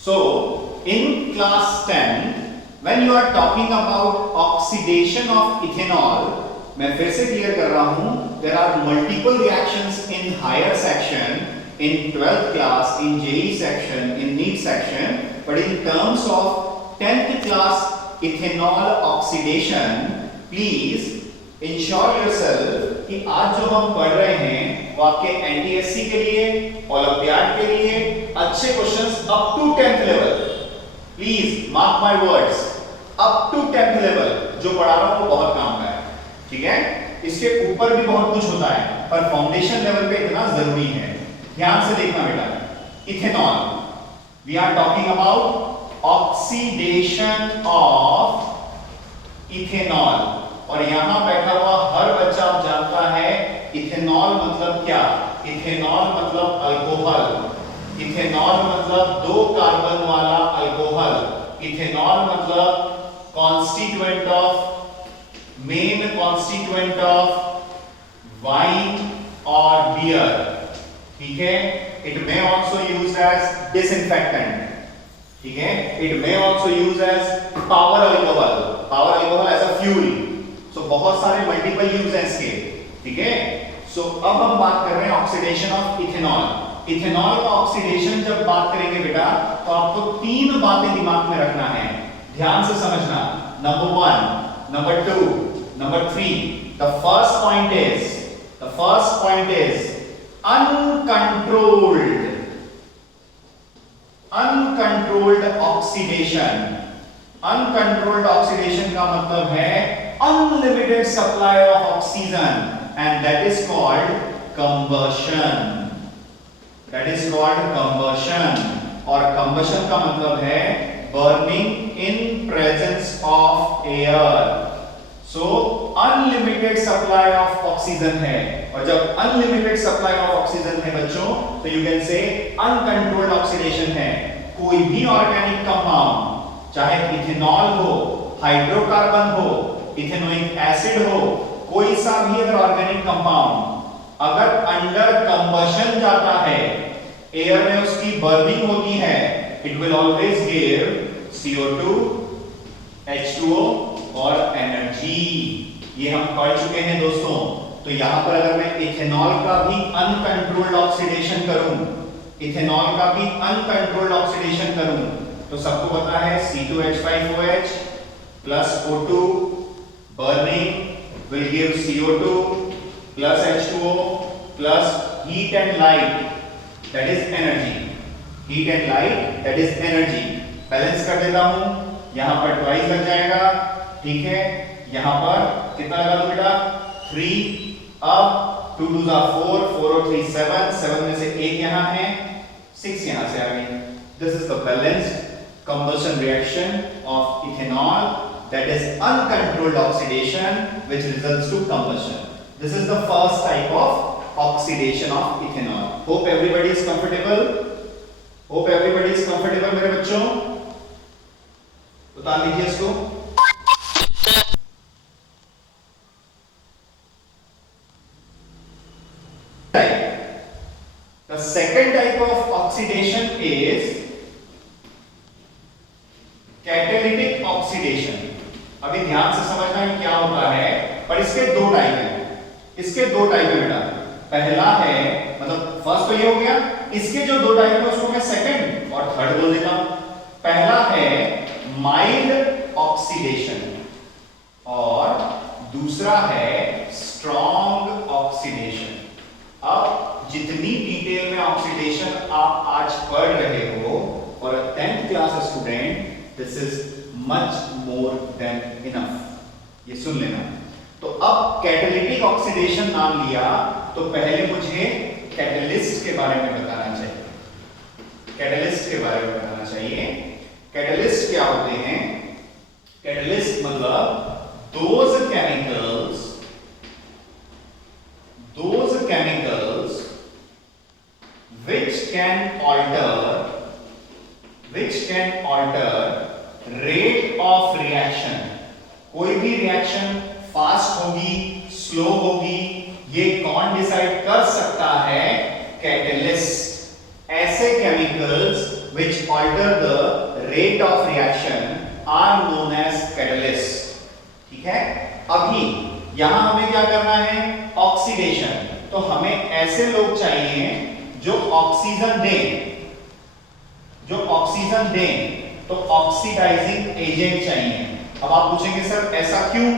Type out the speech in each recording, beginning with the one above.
So in class 10 when you are talking about oxidation of ethanol, मैं फिर से clear कर रहा हूं, there are multiple reactions in higher section, in 12th class, in JEE section, in NEET section, but in terms of 10th class ethanol oxidation, please ensure yourself कि आज जो हम पढ़ रहे हैं वो आपके NTSC के लिए, ओलंपियाड के लिए अच्छे questions up to 10th level, please mark my words, up to 10th level जो पढ़ा रहा हूं वो बहुत काम का है, ठीक है। इसके ऊपर भी बहुत कुछ होता है पर फाउंडेशन लेवल पे इतना जरूरी है। ध्यान से देखना बेटा, ethanol, we are talking about oxidation of ethanol, और यहां बैठा हुआ हर बच्चा आप जानता है इथेनॉल मतलब क्या। इथेनॉल मतलब अल्कोहल, इथेनॉल मतलब 2 कार्बन वाला अल्कोहल, इथेनॉल मतलब constituent of, main constituent of wine और बियर, ठीक है। It may also used as disinfectant, ठीक है। It may also used as power alcohol as a fuel. So बहुत सारे मल्टीपल यूज है इसके, ठीक है। सो अब हम बात कर रहे हैं ऑक्सीडेशन ऑफ इथेनॉल। इथेनॉल का ऑक्सीडेशन जब बात करेंगे बेटा तो आपको 3 बातें दिमाग में रखना है, ध्यान से समझना। Number 1, number 2, number 3। The first point is uncontrolled oxidation। Uncontrolled oxidation का मतलब है unlimited supply of oxygen, and that is called combustion। और combustion का मतलब है burning in presence of air। So unlimited supply of oxygen है, और जब unlimited supply of oxygen है बच्चों तो you can say uncontrolled oxidation है। कोई भी ऑर्गेनिक कंपाउंड, चाहे इथेनॉल हो, हाइड्रोकार्बन हो, इथेनोइक एसिड हो, कोई सा भी अगर ऑर्गेनिक कंपाउंड अगर अंडर कंबशन जाता है, एयर में उसकी बर्निंग होती है, it will always give CO2, H2O और एनर्जी। ये हम पढ़ चुके हैं दोस्तों। तो यहां पर अगर मैं इथेनॉल का भी अनकंट्रोल्ड ऑक्सीडेशन करूं तो सबको पता है C2H5OH plus O2 burning will give CO2 plus H2O plus heat and light, that is energy। Balance कर देता हूं, यहां पर ट्वाइस लग जाएगा, ठीक है। यहां पर कितना लगा दो बेटा 3, अब 2 2 4, 4 और 3 7, 7 में से 1 यहां है, 6 यहां से आ गई। This is the balanced combustion reaction of ethanol, that is uncontrolled oxidation which results to combustion. This is the first type of oxidation of ethanol. Hope everybody is comfortable मेरे बच्चों, उतार लीजिए इसको। The second type of oxidation is catalytic oxidation. अभी ध्यान से समझना है क्या होता है, पर इसके 2 टाइप है बेटा। पहला है, मतलब फर्स्ट तो ये हो गया, इसके जो 2 टाइप है उसको मैं सेकंड और थर्ड बोल देता हूं। पहला है माइल्ड ऑक्सीडेशन और दूसरा है स्ट्रॉन्ग ऑक्सीडेशन। अब जितनी डिटेल में ऑक्सीडेशन आप आज पढ़ रहे हो और 10th class student, this is much more than enough, ये सुन लेना। तो अब कैटालिटिक ऑक्सीडेशन नाम लिया तो पहले मुझे कैटलिस्ट के बारे में बताना चाहिए। कैटलिस्ट क्या होते हैं? कैटलिस्ट मतलब those chemicals which can alter rate of reaction। कोई भी रिएक्शन फास्ट होगी, स्लो होगी, ये कौन डिसाइड कर सकता है? कैटलिस्ट। ऐसे chemicals which alter the rate of reaction are known as catalyst। ठीक है, अभी यहां हमें क्या करना है, ऑक्सीडेशन। तो हमें ऐसे लोग चाहिए जो ऑक्सीजन दें, तो ऑक्सीडाइजिंग एजेंट चाहिए। अब आप पूछेंगे सर ऐसा क्यों,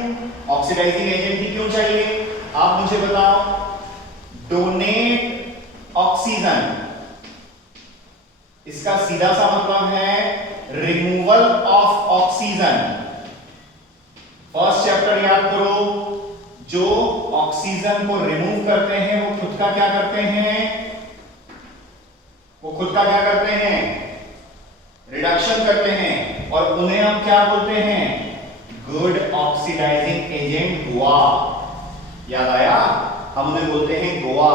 ऑक्सीडाइजिंग एजेंट ही क्यों चाहिए, आप मुझे बताओ। डोनेट ऑक्सीजन, इसका सीधा सा मतलब है removal of oxygen. First chapter याद करो, जो ऑक्सीजन को रिमूव करते हैं वो खुद का क्या करते हैं, रिडक्शन करते हैं, और उन्हें हम क्या बोलते हैं, गुड ऑक्सीडाइजिंग एजेंट गोवा। याद आया, हम उन्हें बोलते हैं गोवा।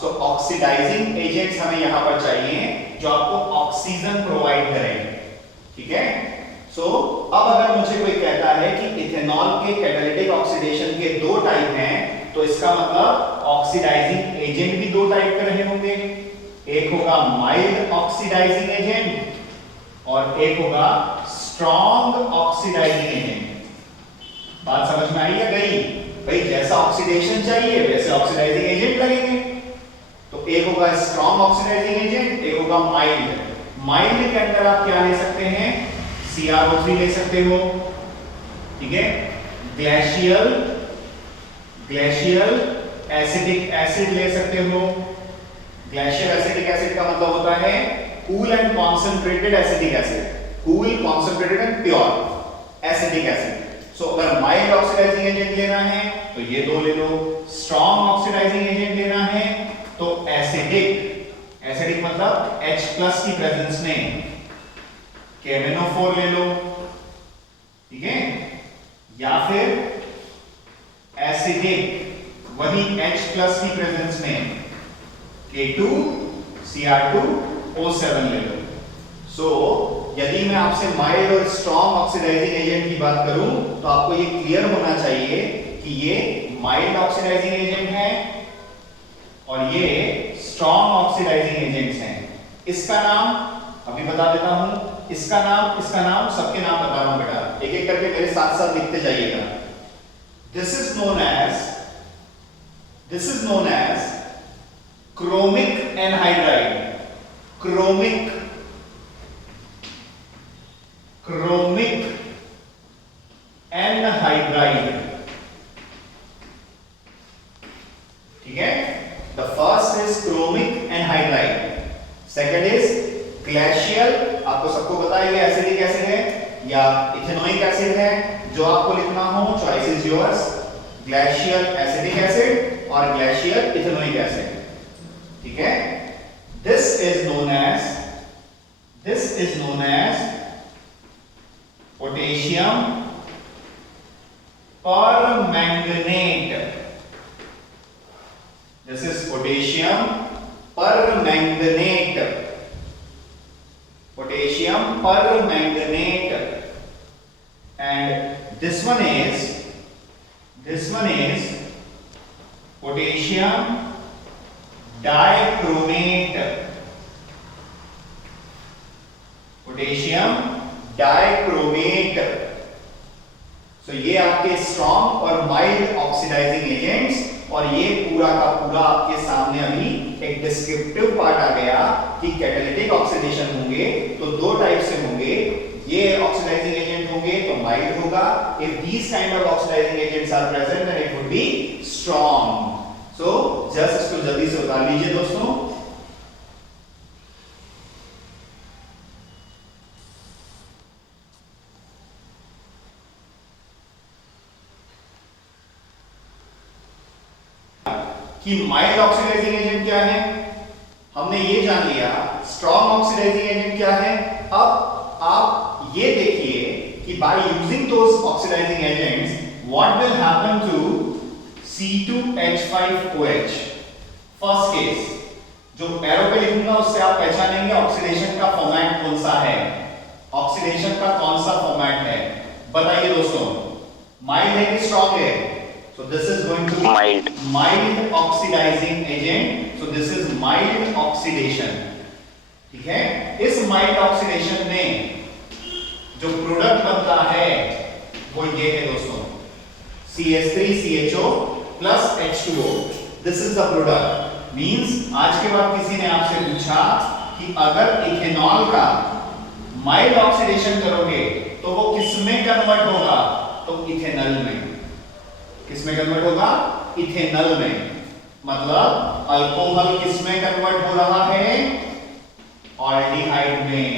सो ऑक्सीडाइजिंग एजेंट्स हमें यहां पर चाहिए जो आपको ऑक्सीजन प्रोवाइड करें। ठीक है, सो अब अगर मुझे कोई कहता है कि इथेनॉल के कैटालिटिक ऑक्सीडेशन के दो टाइप हैं, तो इसका मतलब ऑक्सीडाइजिंग एजेंट भी दो टाइप के रहे होंगे। एक होगा माइल्ड ऑक्सीडाइजिंग एजेंट और एक होगा स्ट्रॉन्ग ऑक्सीडाइजिंग एजेंट। बात समझ में आई या गई? भाई जैसा ऑक्सीडेशन चाहिए वैसे ऑक्सीडाइजिंग एजेंट लगेंगे। तो एक होगा स्ट्रॉन्ग ऑक्सीडाइजिंग एजेंट, एक होगा माइल्ड। माइल्ड के अंदर आप क्या ले सकते हैं, CrO3 ले सकते हो। ठीक है, ग्लेशियल एसिटिक एसिड ले सकते हो। ग्लेशियल एसिटिक एसिड का मतलब होता है cool and concentrated acetic acid, cool concentrated and pure acetic acid. So अगर माइल्ड ऑक्सीडाइजिंग एजेंट लेना है तो ये दो ले लो, स्ट्रॉन्ग ऑक्सीडाइजिंग एजेंट लेना है तो एसिडिक मतलब H+ की प्रेजेंस में KMnO4 ले लो। ठीक है, या फिर एसिडिक वही H+ की प्रेजेंस में K2Cr2O7 ले लो। सो यदि मैं आपसे माइल्ड और स्ट्रॉन्ग ऑक्सीडाइजिंग एजेंट की बात करूं तो आपको ये क्लियर होना चाहिए कि ये माइल्ड ऑक्सीडाइजिंग एजेंट है और ये स्ट्रॉन्ग ऑक्सीडाइजिंग एजेंट्स हैं। इसका नाम अभी बता देता हूं, इसका नाम सबके नाम बता रहा हूं बेटा, एक एक करके मेरे साथ साथ लिखते जाइएगा। This is known as chromic anhydride, chromic anhydride. ठीक है, the first is chromic anhydride, second is glacial, आपको सबको पता है ये एसिडिक एसिड है या इथेनोइक एसिड है, जो आपको लिखना हो choice is yours, glacial acidic acid और ग्लेशियल इथेनोइक एसिड। ठीक है, this is known as potassium permanganate. This is potassium permanganate, and this one is potassium dichromate, so ये आपके स्ट्रॉन्ग और माइल्ड ऑक्सीडाइजिंग एजेंट्स, और ये पूरा का पूरा आपके सामने अभी एक डिस्क्रिप्टिव पार्ट आ गया कि कैटालिटिक ऑक्सीडेशन होंगे तो दो टाइप से होंगे, ये ऑक्सीडाइजिंग एजेंट होंगे तो माइल्ड होगा, if these kind of oxidising agents are present then it would be strong. So just इसको जल्दी से उतार लीजिए दोस्तों। कि माइल्ड ऑक्सीडाइजिंग एजेंट क्या है, हमने ये जान लिया। स्ट्रॉन्ग ऑक्सीडाइजिंग एजेंट क्या है, अब आप ये देखिए कि by using those oxidising agents what will happen to C2H5OH। First case जो एरो पे लिखूंगा उससे आप पहचानेंगे ऑक्सीडेशन का फॉर्मेट कौन सा है, ऑक्सीडेशन का कौन सा फॉर्मेट है, बताइए दोस्तों, माइल्ड है कि स्ट्रॉन्ग है? So this is going to be mild oxidizing agent. So this is mild oxidation. ठीक है। इस माइल्ड ऑक्सीडेशन में जो प्रोडक्ट बनता है वो ये है दोस्तों, CH3CHO plus H2O। This is the product. Means आज के बाद किसी ने आपसे पूछा कि अगर इथेनॉल का माइल्ड ऑक्सीडेशन करोगे तो वो किस में कन्वर्ट होगा, तो इथेनॉल में। किस में कन्वर्ट होगा, इथेनॉल में। मतलब अल्कोहल किस में कन्वर्ट हो रहा है, aldehyde में।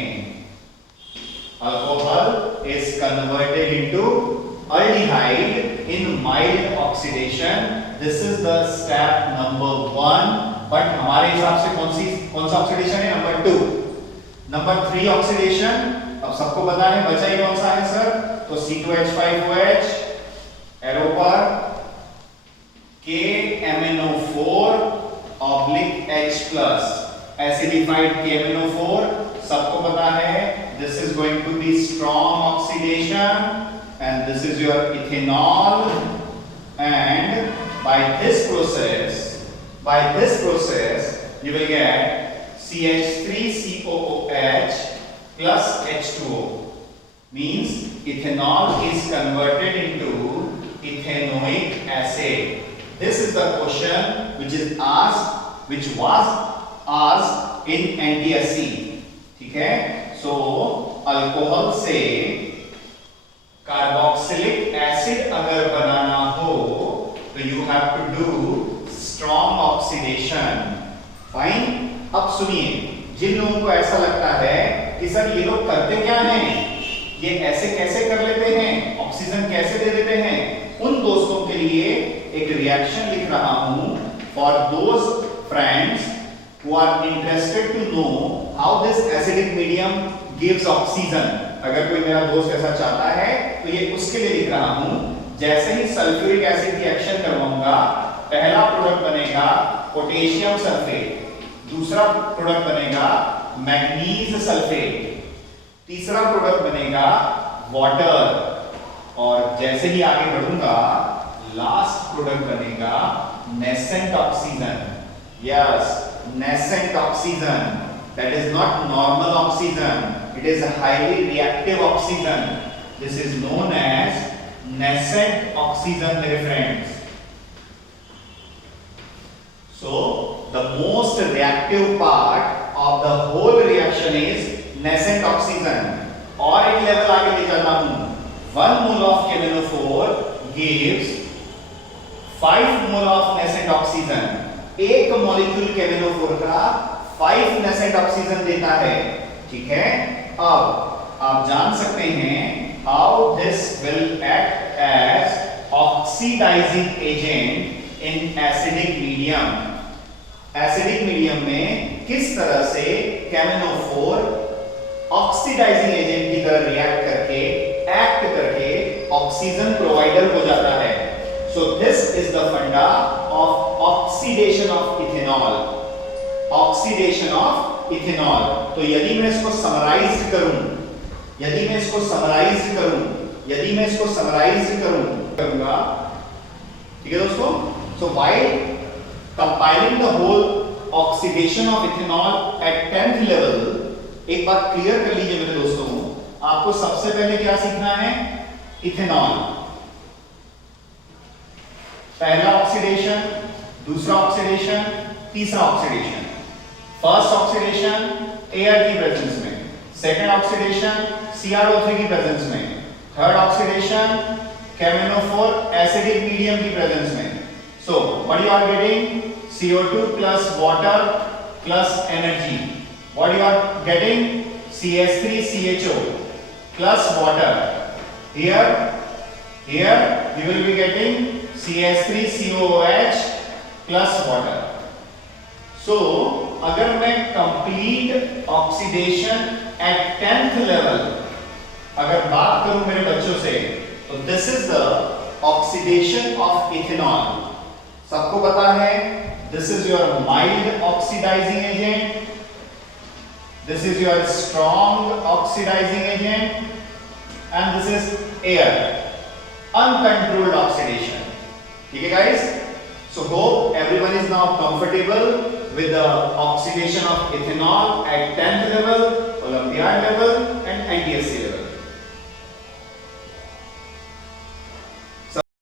Alcohol is converted into aldehyde in mild oxidation. This is the step number 1. But हमारे हिसाब से कौन सा ऑक्सीडेशन है, नंबर 2। नंबर 3 ऑक्सीडेशन अब सबको पता है, बचा ही कौन सा है सर, तो C2H5OH एरो पर KMnO4 H+ acidified KMnO4 सबको पता है। This is going to be strong oxidation and this is your ethanol, and by this process you will get CH3COOH plus H2O, means ethanol is converted into ethanoic acid. This is the question which was asked in NTSC, ठीक है। So alcohol से carboxylic acid अगर बनाना हो तो you have to do strong oxidation. Fine. अब सुनिए, जिन लोगों को ऐसा लगता है कि सर ये लोग करते क्या हैं, ये ऐसे कैसे कर लेते हैं, ऑक्सीजन कैसे दे देते हैं, उन दोस्तों के लिए एक रिएक्शन लिख रहा हूं for those friends who are interested to know how this acidic medium gives oxygen। अगर कोई मेरा दोस्त ऐसा चाहता है तो ये उसके लिए लिख रहा हूं। जैसे ही सल्फ्यूरिक एसिड की एक्शन करवाऊंगा, पहला प्रोडक्ट बनेगा पोटेशियम सल्फेट, दूसरा प्रोडक्ट बनेगा मैग्नीज सल्फेट, तीसरा प्रोडक्ट बनेगा वाटर, और जैसे ही आगे बढ़ूंगा लास्ट प्रोडक्ट बनेगा nascent oxygen. Yes, nascent oxygen, that is not normal oxygen, it is a highly reactive oxygen. This is known as nascent oxygen, मेरे friends. So the most reactive part of the whole reaction is nascent oxygen। और एक level आगे ले जाता हूं, 1 mole of KMnO4 gives 5 mole of nascent oxygen। एक molecule KMnO4 का 5 nascent oxygen देता है, ठीक है। अब आप जान सकते हैं how this will act as oxidising agent in acidic medium. Acidic medium में किस तरह से KMnO4 ऑक्सीडाइजिंग एजेंट की तरह रिएक्ट करके, एक्ट करके ऑक्सीजन प्रोवाइडर हो जाता है। So this is the funda of oxidation of ethanol। Oxidation of ethanol। तो यदि मैं इसको समराइज करूंगा, ठीक है दोस्तों। So while compiling the whole oxidation of ethanol at 10th level, एक बात क्लियर कर लीजिए मेरे दोस्तों, आपको सबसे पहले क्या सीखना है, इथेनॉल। पहला ऑक्सीडेशन, दूसरा ऑक्सीडेशन, तीसरा ऑक्सीडेशन। फर्स्ट ऑक्सीडेशन एयर की प्रेजेंस में, सेकंड ऑक्सीडेशन CrO3 की प्रेजेंस में, third oxidation KMnO4 acidic medium की प्रेजेंस में। So what you are getting, CO2 plus water plus energy। What you are getting, CH3CHO plus water। here you will be getting CH3COOH plus water। So अगर मैं complete oxidation at 10th level अगर बात करूं मेरे बच्चों से, तो this is the oxidation of ethanol। सबको पता है this is your mild oxidizing agent, this is your strong oxidizing agent, and this is air, uncontrolled oxidation। ठीक है guys, so hope everyone is now comfortable with the oxidation of ethanol at 10th level, Olympiad level,